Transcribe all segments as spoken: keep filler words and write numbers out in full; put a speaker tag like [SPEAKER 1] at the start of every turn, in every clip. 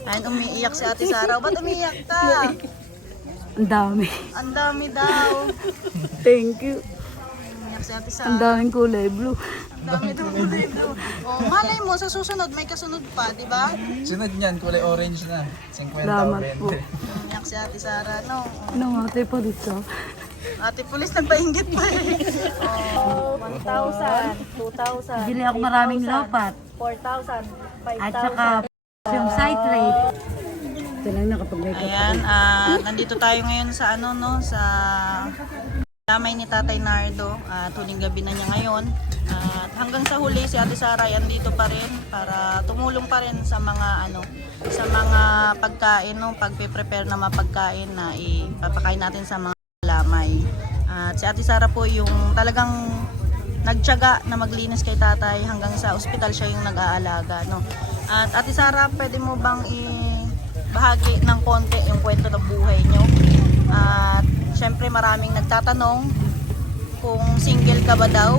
[SPEAKER 1] Ayun, umiiyak si Ate Sara. Ba't umiiyak ka?
[SPEAKER 2] Ang dami.
[SPEAKER 1] Ang dami daw.
[SPEAKER 2] Thank you.
[SPEAKER 1] Umiiyak si Ate
[SPEAKER 2] Ang
[SPEAKER 1] Sara.
[SPEAKER 2] daming kulay blue.
[SPEAKER 1] Ang dami daw kulay blue. Oh, malay mo, sa susunod, may kasunod pa, di ba?
[SPEAKER 3] Sunod niyan, kulay orange na. fifty
[SPEAKER 2] Salamat
[SPEAKER 3] o
[SPEAKER 2] po.
[SPEAKER 3] twenty.
[SPEAKER 1] Umiiyak si Ate Sara, no?
[SPEAKER 2] Ano nga, tayo pa dito.
[SPEAKER 1] Ate Pulis, nagpainggit pa eh. Oh,
[SPEAKER 4] one thousand, two thousand,
[SPEAKER 2] Bili ako maraming lopat.
[SPEAKER 4] four thousand, five
[SPEAKER 2] At
[SPEAKER 4] thousand.
[SPEAKER 2] saka yung site rate. Ito lang na kapag may
[SPEAKER 1] ayan, ah, nandito tayo ngayon sa ano, no? Sa damay ni Tatay Nardo. At huling gabi na niya ngayon. At hanggang sa huli, si Ate Sara yan dito pa rin para tumulong pa rin sa mga ano, sa mga pagkain, no? Pagpe-prepare na mga pagkain na ipapakain natin sa mga lamay. At si Ate Sara po yung talagang nagtiyaga na maglinis kay tatay hanggang sa ospital siya yung nag-aalaga, no? At Ate Sara, pwede mo bang i-bahagi ng konti yung kwento ng buhay nyo? At syempre maraming nagtatanong kung single ka ba daw?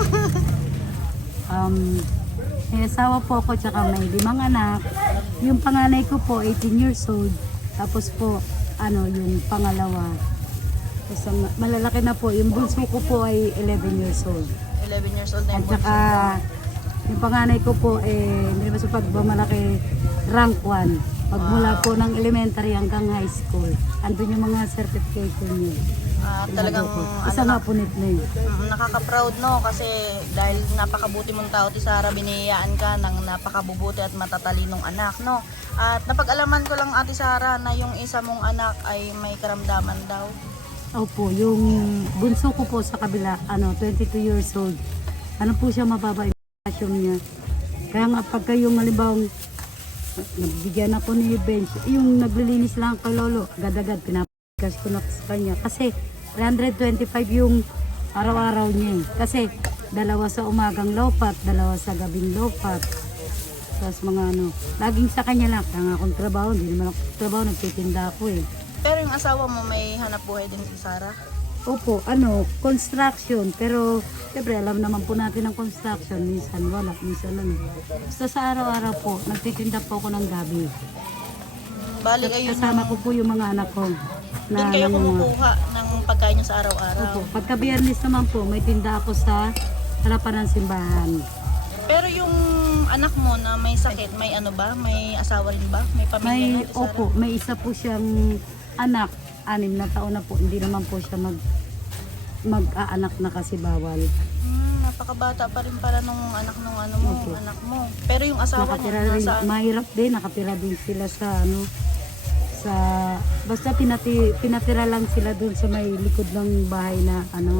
[SPEAKER 2] Um, may asawa po ako tsaka may limang anak. Yung panganay ko po eighteen years old. Tapos po ano yung pangalawa. Tapos ang malalaki na po. Yung bunso ko po ay eleven years old.
[SPEAKER 1] eleven years old na
[SPEAKER 2] At
[SPEAKER 1] yung
[SPEAKER 2] saka
[SPEAKER 1] bunso.
[SPEAKER 2] yung panganay ko po eh hindi naman sa pagbamalaki rank one. Pagmula po ng elementary hanggang high school. Andun yung mga certification niya.
[SPEAKER 1] At talagang
[SPEAKER 2] Isa
[SPEAKER 1] ano,
[SPEAKER 2] nga punit na yun.
[SPEAKER 1] Mm, nakaka-proud, no? Kasi dahil napakabuti mong tao, Ate Sara, biniyayaan ka ng napakabubuti at matatalinong anak, no? At napag-alaman ko lang, Ate Sara, na yung isa mong anak ay may karamdaman daw.
[SPEAKER 2] Opo, yung bunso ko po sa kabila, ano, twenty-two years old. Ano po siya mababa yung presyon niya. Kaya nga pagka yung halimbawang nabigyan ako ni Bench, yung naglilinis lang kay Lolo, agad-agad pinapagas ko na sa kanya. Kasi three twenty-five yung araw-araw niya. eh. Kasi dalawa sa umagang lopat, dalawa sa gabing lopat. Tapos mga ano, laging sa kanya lang. Kaya nga akong trabaho, hindi naman ako trabaho, nagtitinda ako eh.
[SPEAKER 1] Pero yung asawa mo may hanap buhay din si Sara?
[SPEAKER 2] Opo, ano, construction. Pero, siyempre, alam naman po natin ang construction. Minsan wala, minsan ano. Basta sa araw-araw po, nagtitinda po ako ng gabi.
[SPEAKER 1] Bali kayo
[SPEAKER 2] Kasama ko po yung mga anak ko. Na,
[SPEAKER 1] doon kayo
[SPEAKER 2] nangunguha.
[SPEAKER 1] kumukuha ng pagkain nyo sa araw-araw.
[SPEAKER 2] Opo, pagka biyernes naman po, may tinda ako sa harapan ng simbahan.
[SPEAKER 1] Pero yung anak mo na may sakit, may ano ba? May asawa rin ba? May pamilya
[SPEAKER 2] May,
[SPEAKER 1] na, Ate Sara?
[SPEAKER 2] opo, may isa po siyang anak. Anim na taon na po. Hindi naman po siya mag mag-aanak na kasi bawal.
[SPEAKER 1] Hmm, napakabata pa rin pala nung anak nung ano mo,
[SPEAKER 2] Opo.
[SPEAKER 1] anak mo. Pero yung asawa mo,
[SPEAKER 2] Nakatira rin,
[SPEAKER 1] nasaan?
[SPEAKER 2] mahirap din, nakatira din sila sa ano, sa, basta pinati, pinatira lang sila doon sa may likod ng bahay na ano.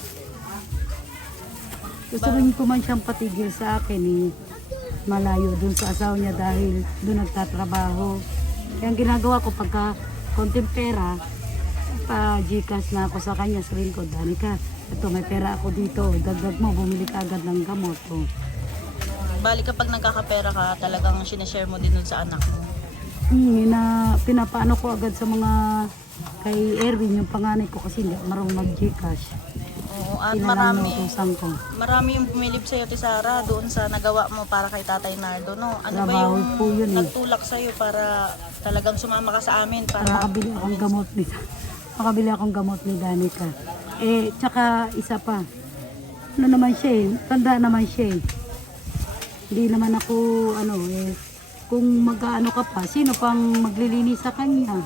[SPEAKER 2] Gusto rin ko man siyang patigil sa akin eh, malayo doon sa asawa niya dahil doon nagtatrabaho. Kaya ang ginagawa ko pagka konting pera, pa Gcash na ako sa kanya, sabihin ko, Danica, ito may pera ako dito, dagdag mo, bumili ka agad ng gamot. Oh.
[SPEAKER 1] Bali kapag nagkakapera ka, talagang sinashare mo din dun sa anak mo.
[SPEAKER 2] Hmm, na pinapaano ko agad sa mga kay Erwin yung panganay ko kasi hindi ako marunong mag Gcash.
[SPEAKER 1] Oo, at
[SPEAKER 2] Sila lang
[SPEAKER 1] marami,
[SPEAKER 2] nautusan ko.
[SPEAKER 1] marami yung bumilip sa'yo, Ate Sara, doon sa nagawa mo para kay Tatay Nardo, no? Ano ba
[SPEAKER 2] Trabaho
[SPEAKER 1] yung
[SPEAKER 2] po yun eh.
[SPEAKER 1] nagtulak sa'yo para talagang sumama ka sa amin?
[SPEAKER 2] Para
[SPEAKER 1] Para
[SPEAKER 2] makabili akong gamot ni makabili akong gamot ni Danica. Eh, tsaka isa pa. Ano naman siya eh, tanda naman siya eh. Hindi naman ako, ano eh, kung mag-ano ka pa, sino pang maglilinis sa kanya?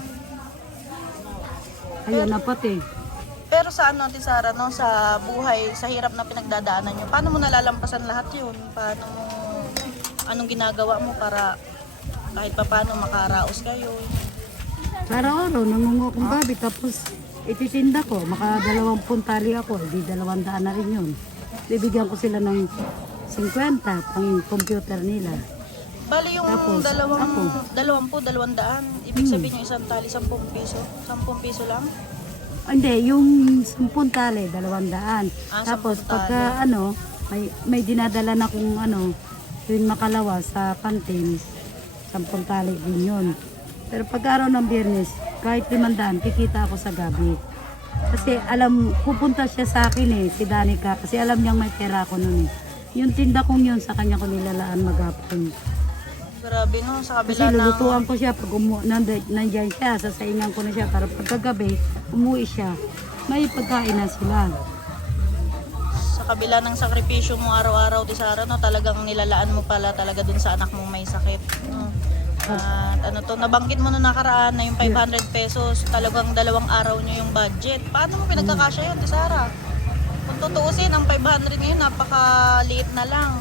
[SPEAKER 2] Kaya napat eh.
[SPEAKER 1] Pero sa ano, Ate Sara, no, sa buhay, sa hirap na pinagdadaanan nyo, paano mo nalalampasan lahat yun? Paano mo, anong ginagawa mo para kahit pa paano makaraos kayo?
[SPEAKER 2] Araw-araw, nangungo akong gabi, tapos ititinda ko, makadalawampung tali ako, di dalawang daan na rin yun. Bibigyan ko sila ng fifty pang computer nila.
[SPEAKER 1] Bali yung
[SPEAKER 2] Tapos,
[SPEAKER 1] dalawang,
[SPEAKER 2] ako.
[SPEAKER 1] dalawampu, dalawang daan, ibig
[SPEAKER 2] Hmm.
[SPEAKER 1] sabihin yung isang tali, sampung piso, sampung piso lang?
[SPEAKER 2] Hindi, yung sampung tali, dalawang daan.
[SPEAKER 1] Ah,
[SPEAKER 2] Tapos
[SPEAKER 1] sampung
[SPEAKER 2] pagka ano, may, may dinadala na kung ano, yung makalawa sa canteen, sampung tali din yun. Pero pagka araw ng biyernes, kahit limandaan, kikita ako sa gabi. Kasi alam, pupunta siya sa akin eh, si Danica, kasi alam niyang may pera ako nun eh. Yung tinda kong yun, sa kanya ko nilalaan maghapon.
[SPEAKER 1] Grabe no, sa
[SPEAKER 2] Kasi
[SPEAKER 1] kabila ng...
[SPEAKER 2] lulutuan ko siya pag umu nand- nandyan siya, sasaingan ko na siya para pagkagabi, umuwi siya. May pagkain na sila.
[SPEAKER 1] Sa kabila ng sakripisyo mo araw-araw, Tisara, no, talagang nilalaan mo pala talaga dun sa anak mong may sakit. No? At ano to, nabanggit mo nung nakaraan na yung five hundred pesos, talagang dalawang araw nyo yung budget. Paano mo pinagkakasya yun, Tisara? Kung tutuusin, ang five hundred ngayon, napakaliit na lang.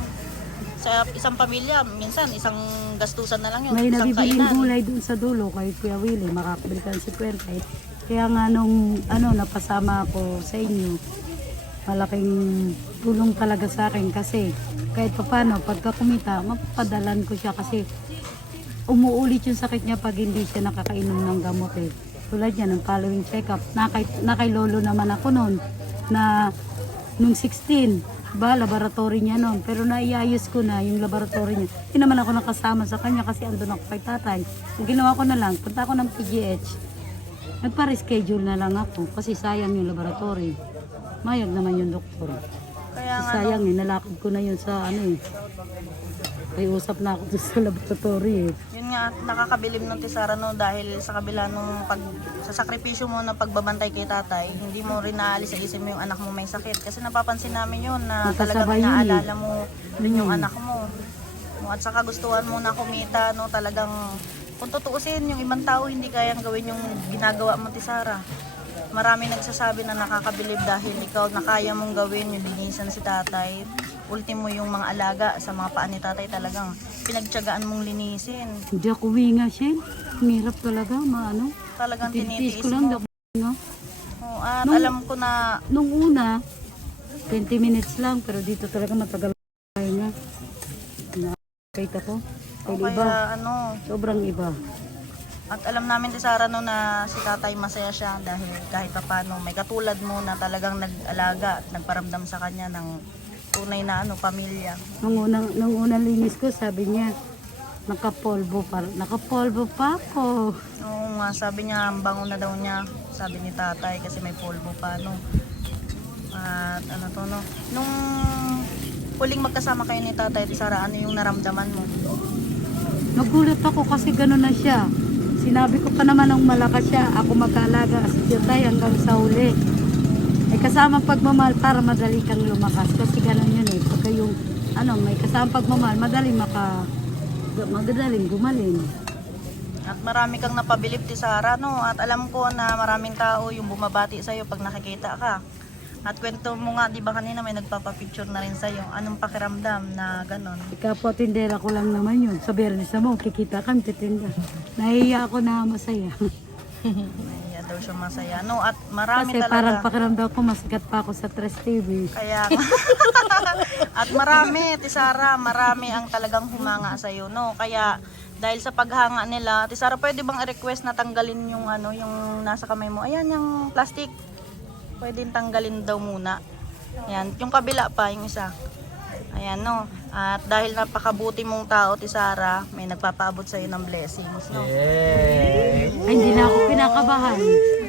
[SPEAKER 1] Sa isang pamilya, minsan isang gastusan na lang yun,
[SPEAKER 2] May
[SPEAKER 1] isang
[SPEAKER 2] nabibiling
[SPEAKER 1] kainan.
[SPEAKER 2] gulay dun sa dulo kay Kuya Willie, makakabili ka ng fifty. Kaya nga nung ano, napasama ako sa inyo, malaking tulong talaga sa akin kasi kahit pa paano, pagka kumita, mapapadalan ko siya kasi umuulit yung sakit niya pag hindi siya nakakainom ng gamot eh. Tulad niya ng following check-up. Nakay, nakay lolo naman ako noon na nung sixteen, ba, laboratory niya noon. Pero naiayos ko na yung laboratory niya. Hindi naman ako nakasama sa kanya kasi andun ako kay tatay. Ang ginawa ko na lang, punta ako ng P G H. Nagpa-reschedule na lang ako kasi sayang yung laboratory. Mayag naman yung doktor.
[SPEAKER 1] Kaya nga,
[SPEAKER 2] Sayang eh, nalakad ko na yun sa ano eh. May usap na ako doon sa laboratory eh.
[SPEAKER 1] yun nga, nakakabilib ng Tisara, no, dahil sa kabila nung pag, sa sakripisyo mo na pagbabantay kay tatay, hindi mo rin naalis sa isip mo yung anak mo may sakit. Kasi napapansin namin yun na talagang
[SPEAKER 2] Magkasabay yun eh.
[SPEAKER 1] inaalala mo rin yung
[SPEAKER 2] Mm.
[SPEAKER 1] anak mo. No, at saka gustuhan mo na kumita, no, talagang kung tutuusin, yung ibang tao hindi kayang gawin yung ginagawa mo, Tisara. Marami nagsasabi na nakakabilib dahil ikaw na kaya mong gawin yung linisan si tatay. Ultimo yung mga alaga sa mga paa ni tatay, talagang pinagtiyagaan mong linisin.
[SPEAKER 2] Hindi ako huminga siya. Hirap talaga, maano.
[SPEAKER 1] Talagang
[SPEAKER 2] Tinitiis
[SPEAKER 1] tinitiis
[SPEAKER 2] ko lang,
[SPEAKER 1] mo.
[SPEAKER 2] hindi ako huminga.
[SPEAKER 1] Oo, at
[SPEAKER 2] Nung-
[SPEAKER 1] alam ko na
[SPEAKER 2] Nung una, twenty minutes lang, pero dito talaga matagal tayo nga. Nakakita ko.
[SPEAKER 1] o
[SPEAKER 2] Kaya iba,
[SPEAKER 1] kaya ano,
[SPEAKER 2] sobrang iba.
[SPEAKER 1] at alam namin si Sarah no na si tatay masaya siya dahil kahit pa paano may katulad mo na talagang nag-alaga at nagparamdam sa kanya ng tunay na ano, pamilya.
[SPEAKER 2] Nung unang, nung unang linis ko, sabi niya, nakapolvo pa, nakapolvo pa ako.
[SPEAKER 1] Oo nga, sabi niya, ang bango na daw niya, sabi ni tatay kasi may polvo pa, no. At ano to, no. Nung huling magkasama kayo ni tatay at Sarah, ano yung naramdaman mo?
[SPEAKER 2] Nagulat ako kasi gano'n na siya. Sinabi ko pa naman nung malakas siya, ako mag-aalaga as tayo hanggang sa huli. May kasamang pagmamahal para madali kang lumakas. Kasi gano'n yun eh. Pagka yung, ano, may kasamang pagmamahal, madali maka, magadaling gumaling.
[SPEAKER 1] At marami kang napabilib, ti Sarah, no? At alam ko na maraming tao yung bumabati sa'yo pag nakikita ka. At kwento mo nga, di ba kanina may nagpapapicture na rin sa'yo. Anong pakiramdam na ganon?
[SPEAKER 2] Ikaw tindera ko lang naman yun. Sa Bernis mo, kikita kang titinda. Nahihiya ako na masaya.
[SPEAKER 1] Nahiya daw siya masaya. No, at marami
[SPEAKER 2] Kasi
[SPEAKER 1] talaga.
[SPEAKER 2] parang pakiramdam ko, masikat pa ako sa Tres T V.
[SPEAKER 1] Kaya at marami, Tisara, marami ang talagang humanga sa iyo, no? Kaya dahil sa paghanga nila, Tisara, pwede bang i-request na tanggalin yung ano, yung nasa kamay mo? Ayan, yung plastic. Pwedeng tanggalin daw muna. Ayan, yung kabila pa, yung isa. Ayan, no? At dahil napakabuti mong tao, Tisara, may nagpapaabot sa iyo ng blessings, no?
[SPEAKER 3] Yay!
[SPEAKER 2] Ay, hindi na ako pinakabahan.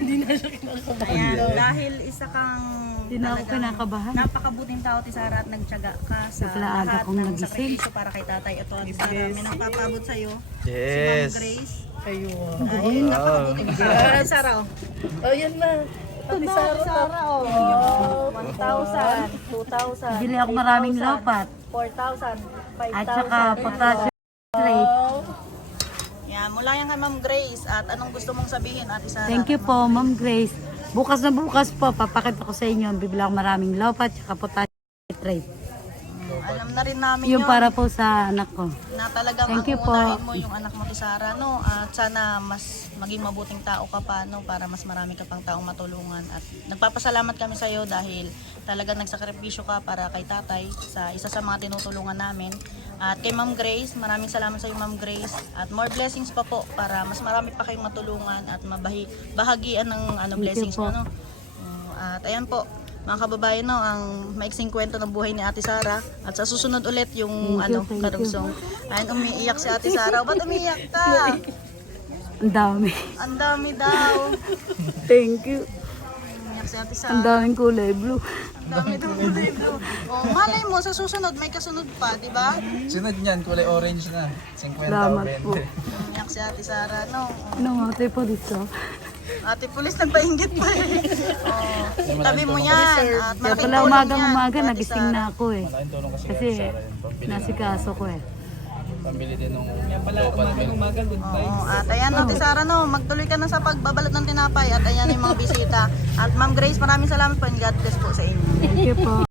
[SPEAKER 1] Ayan, dahil isa kang
[SPEAKER 2] Hindi na ako
[SPEAKER 1] talagang
[SPEAKER 2] pinakabahan.
[SPEAKER 1] napakabuting tao, Tisara, at nagtiyaga ka sa
[SPEAKER 2] Bigla aga
[SPEAKER 1] lahat
[SPEAKER 2] akong
[SPEAKER 1] ng
[SPEAKER 2] nagising.
[SPEAKER 1] sakripisyo para kay tatay. Ito, Tisara, may nagpapaabot sa iyo. Si Ma'am
[SPEAKER 3] Yes!
[SPEAKER 1] Grace.
[SPEAKER 4] Ayun.
[SPEAKER 1] Ayun, napakabuting tao. Tisara, oh.
[SPEAKER 4] Oh, yan na.
[SPEAKER 1] Ito na, Tisara, oh. one thousand, two thousand,
[SPEAKER 2] Bili ako maraming
[SPEAKER 1] three thousand,
[SPEAKER 2] lopat.
[SPEAKER 1] four thousand, five
[SPEAKER 2] At
[SPEAKER 1] thousand.
[SPEAKER 2] saka potassium rate.
[SPEAKER 1] Yan, mula yan kay Ma'am Grace. At anong gusto mong sabihin, Ate Sara?
[SPEAKER 2] Thank you po, Ma'am Grace. Bukas na bukas po, papakita ko sa inyo. Bibili ako maraming lopat at potassium rate.
[SPEAKER 1] Alam na rin namin
[SPEAKER 2] Yung
[SPEAKER 1] yun.
[SPEAKER 2] para po sa anak ko.
[SPEAKER 1] Na talagang
[SPEAKER 2] Thank you
[SPEAKER 1] ang
[SPEAKER 2] po.
[SPEAKER 1] unahin mo yung anak mo, Tisara, no? At sana mas maging mabuting tao ka pa, no? Para mas marami ka pang taong matulungan. At nagpapasalamat kami sa iyo dahil talagang nagsakripisyo ka para kay tatay sa isa sa mga tinutulungan namin. At kay Ma'am Grace, maraming salamat sa iyo, Ma'am Grace. At more blessings pa po para mas marami pa kayong matulungan at mabahi bahagian ng ano,
[SPEAKER 2] Thank you
[SPEAKER 1] blessings mo,
[SPEAKER 2] po.
[SPEAKER 1] no? Um, At ayan po, mga kababayan, no, ang maiksing kwento ng buhay ni Ate Sara. At sa susunod ulit yung
[SPEAKER 2] Thank you,
[SPEAKER 1] ano,
[SPEAKER 2] thank you.
[SPEAKER 1] kadugsong. Ayun, umiiyak si Ate Sara. Ba't umiiyak ka?
[SPEAKER 2] Ang dami.
[SPEAKER 1] Ang dami daw.
[SPEAKER 2] Thank you.
[SPEAKER 1] Umiiyak si Ate
[SPEAKER 2] Ang
[SPEAKER 1] Sara.
[SPEAKER 2] daming kulay blue.
[SPEAKER 1] Ang dami daw kulay blue. Oh, malay mo, sa susunod, may kasunod pa, di ba?
[SPEAKER 3] Sunod niyan, kulay orange na. fifty o
[SPEAKER 2] Salamat po.
[SPEAKER 3] twenty.
[SPEAKER 1] Umiyak si Ate Sara, no?
[SPEAKER 2] Ano ate po dito?
[SPEAKER 1] Ate Pulis, nagpainggit pa eh. Oh, tabi mo yan. At
[SPEAKER 2] Kaya
[SPEAKER 1] malaking
[SPEAKER 2] pala
[SPEAKER 1] tulong
[SPEAKER 2] umagang
[SPEAKER 1] yan,
[SPEAKER 2] umaga
[SPEAKER 1] Ate
[SPEAKER 2] nagising
[SPEAKER 1] Sara.
[SPEAKER 2] na ako eh.
[SPEAKER 3] Malaking tulong kasi,
[SPEAKER 2] Kasi
[SPEAKER 3] kay Sarah yun. Pambili,
[SPEAKER 2] nasikaso ko eh.
[SPEAKER 3] pambili din nung local milk.
[SPEAKER 1] Oo, at ayan Ate Sara, no, magtuloy ka na sa pagbabalot ng tinapay at ayan yung mga bisita. At Ma'am Grace, maraming salamat po and God bless po sa inyo.
[SPEAKER 2] Thank you po.